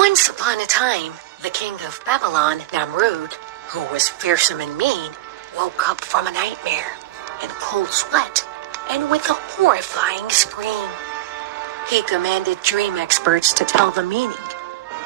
Once upon a time, the king of Babylon, Namrud, who was fearsome and mean, woke up from a nightmare in cold sweat and with a horrifying scream. He commanded dream experts to tell the meaning,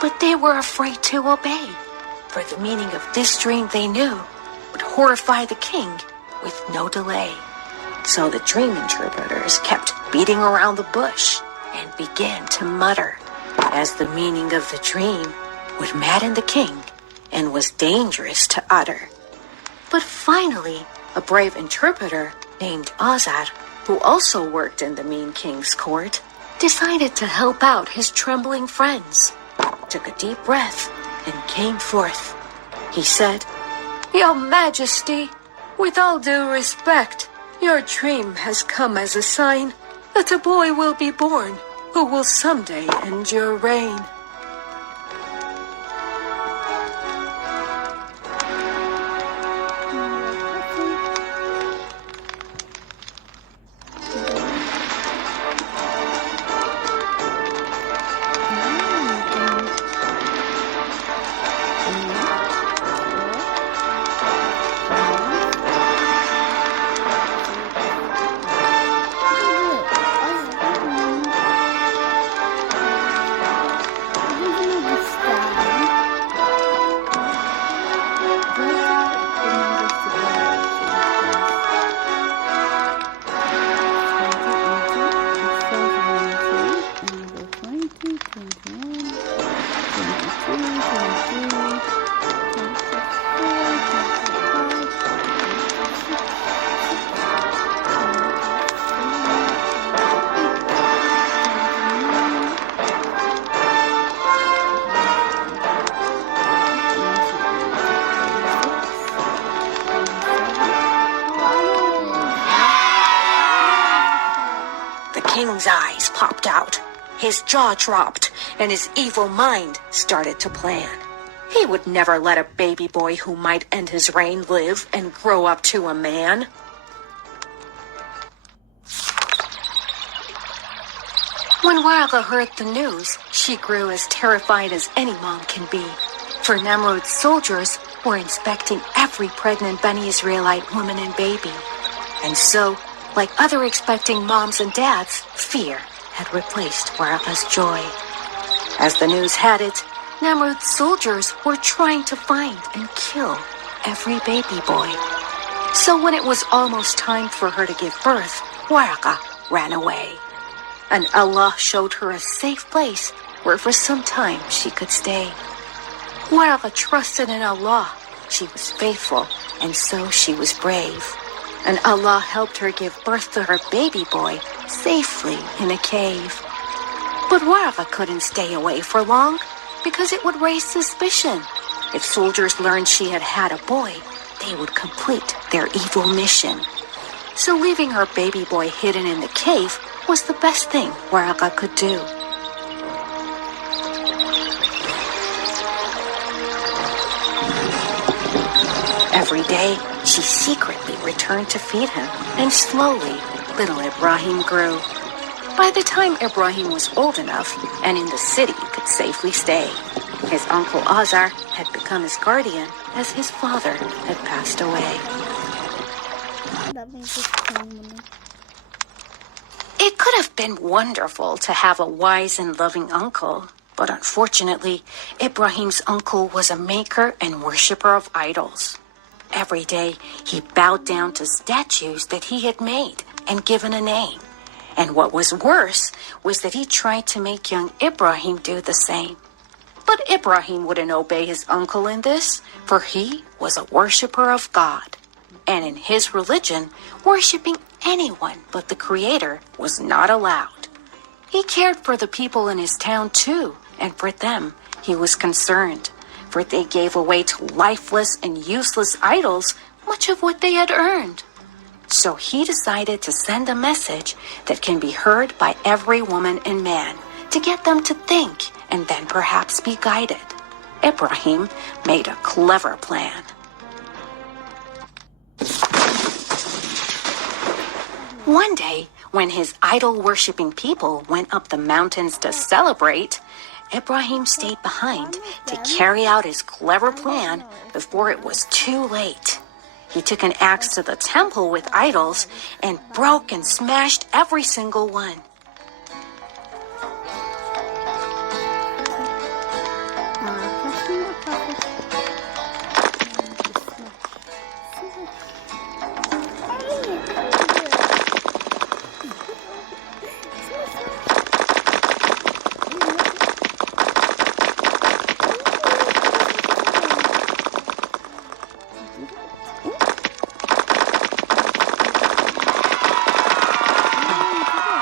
but they were afraid to obey, for the meaning of this dream they knew would horrify the king with no delay. So the dream interpreters kept beating around the bush and began to mutter, as the meaning of the dream would madden the king and was dangerous to utter. But finally, a brave interpreter named Azar, who also worked in the mean king's court, decided to help out his trembling friends, took a deep breath, and came forth. He said, "Your Majesty, with all due respect, your dream has come as a sign that a boy will be born who will someday end your reign." King's eyes popped out, his jaw dropped, and his evil mind started to plan. He would never let a baby boy who might end his reign live and grow up to a man. When Waraka heard the news, she grew as terrified as any mom can be, for Namrud's soldiers were inspecting every pregnant Beni Israelite woman and baby. And so, like other expecting moms and dads, fear had replaced Waraka's joy. As the news had it, Namrud's soldiers were trying to find and kill every baby boy. So when it was almost time for her to give birth, Waraka ran away. And Allah showed her a safe place where for some time she could stay. Waraka trusted in Allah. She was faithful, and so she was brave. And Allah helped her give birth to her baby boy safely in a cave. But Waraka couldn't stay away for long because it would raise suspicion. If soldiers learned she had had a boy, they would complete their evil mission. So leaving her baby boy hidden in the cave was the best thing Waraka could do. Every day, she secretly returned to feed him, and slowly, little Ibrahim grew. By the time Ibrahim was old enough and in the city could safely stay, his uncle Azar had become his guardian as his father had passed away. It could have been wonderful to have a wise and loving uncle, but unfortunately, Ibrahim's uncle was a maker and worshiper of idols. Every day, he bowed down to statues that he had made and given a name. And what was worse was that he tried to make young Ibrahim do the same. But Ibrahim wouldn't obey his uncle in this, for he was a worshiper of God. And in his religion, worshiping anyone but the Creator was not allowed. He cared for the people in his town too, and for them he was concerned, for they gave away to lifeless and useless idols much of what they had earned. So he decided to send a message that can be heard by every woman and man to get them to think and then perhaps be guided. Ibrahim made a clever plan. One day, when his idol-worshipping people went up the mountains to celebrate, Ibrahim stayed behind to carry out his clever plan before it was too late. He took an axe to the temple with idols and broke and smashed every single one.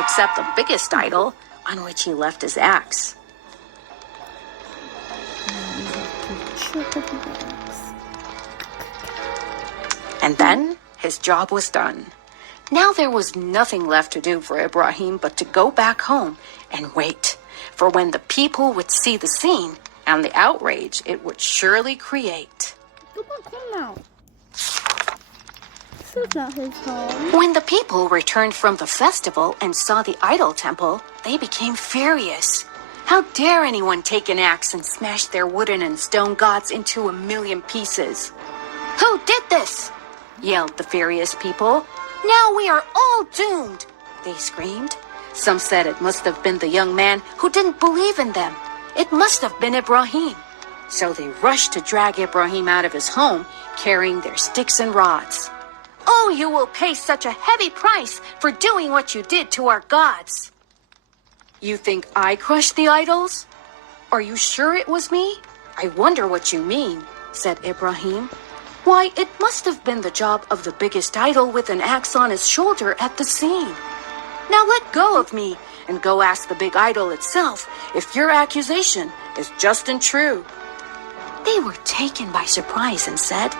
Except the biggest idol, on which he left his axe. And then his job was done. Now there was nothing left to do for Ibrahim but to go back home and wait for when the people would see the scene and the outrage it would surely create. Go back home now. This is not his home. When the people returned from the festival and saw the idol temple, they became furious. How dare anyone take an axe and smash their wooden and stone gods into a million pieces? Who did this? Yelled the furious people. Now we are all doomed, they screamed. Some said it must have been the young man who didn't believe in them. It must have been Ibrahim. So they rushed to drag Ibrahim out of his home, carrying their sticks and rods. Oh, you will pay such a heavy price for doing what you did to our gods. You think I crushed the idols? Are you sure it was me? I wonder what you mean, said Ibrahim. Why, it must have been the job of the biggest idol with an axe on his shoulder at the scene. Now let go of me and go ask the big idol itself if your accusation is just and true. They were taken by surprise and said,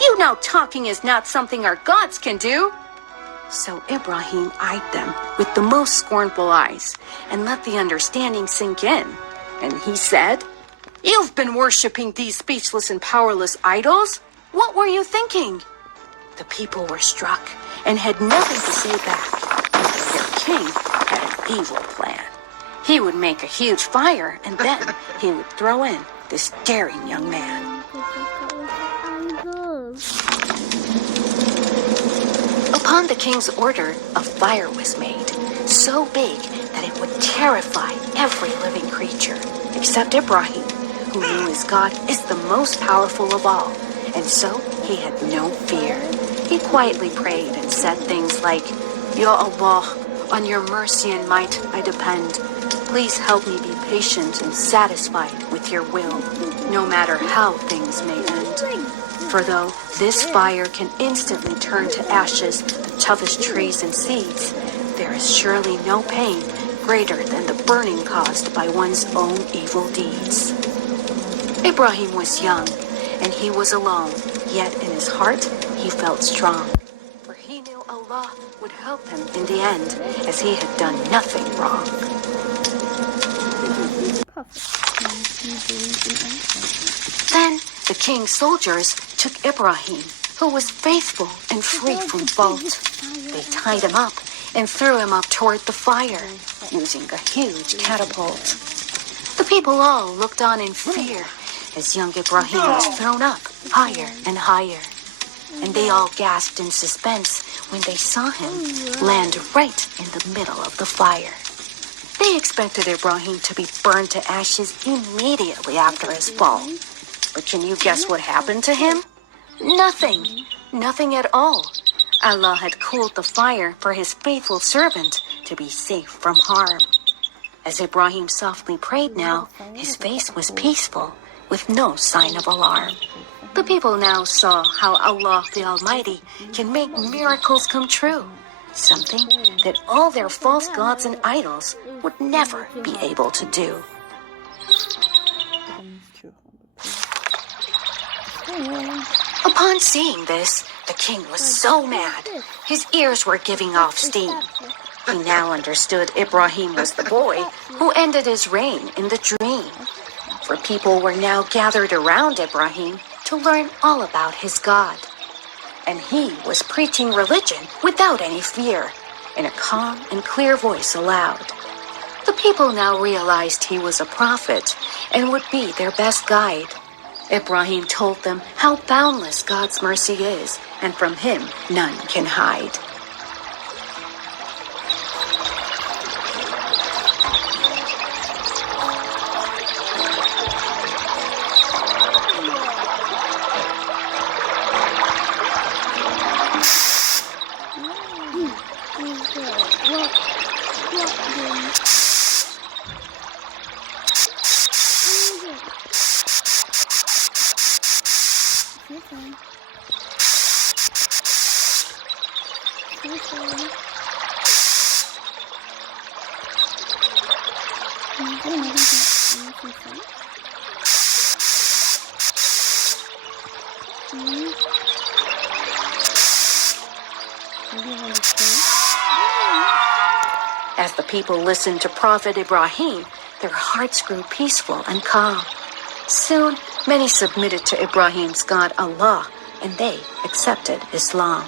You know talking is not something our gods can do. So Ibrahim eyed them with the most scornful eyes and let the understanding sink in. And he said, You've been worshipping these speechless and powerless idols? What were you thinking? The people were struck and had nothing to say back. Their king had an evil plan. He would make a huge fire and then he would throw in this daring young man. Upon the king's order, a fire was made, so big that it would terrify every living creature, except Ibrahim, who knew his God is the most powerful of all, and so he had no fear. He quietly prayed and said things like, Ya Allah, on your mercy and might I depend. Please help me be patient and satisfied with your will, no matter how things may end. For though this fire can instantly turn to ashes the toughest trees and seeds, there is surely no pain greater than the burning caused by one's own evil deeds. Ibrahim was young, and he was alone, yet in his heart he felt strong, for he knew Allah would help him in the end, as he had done nothing wrong. Then the king's soldiers took Ibrahim, who was faithful and free from fault. They tied him up and threw him up toward the fire, using a huge catapult. The people all looked on in fear as young Ibrahim was thrown up higher and higher. And they all gasped in suspense when they saw him land right in the middle of the fire. They expected Ibrahim to be burned to ashes immediately after his fall. But can you guess what happened to him? Nothing. Nothing at all. Allah had cooled the fire for his faithful servant to be safe from harm. As Ibrahim softly prayed now, his face was peaceful, with no sign of alarm. The people now saw how Allah the Almighty can make miracles come true, something that all their false gods and idols would never be able to do. Upon seeing this, the king was so mad. His ears were giving off steam. He now understood Ibrahim was the boy who ended his reign in the dream. For people were now gathered around Ibrahim to learn all about his God. And he was preaching religion without any fear, in a calm and clear voice aloud. The people now realized he was a prophet and would be their best guide. Ibrahim told them how boundless God's mercy is, and from him none can hide. As the people listened to Prophet Ibrahim, their hearts grew peaceful and calm. Soon, many submitted to Ibrahim's God Allah, and they accepted Islam.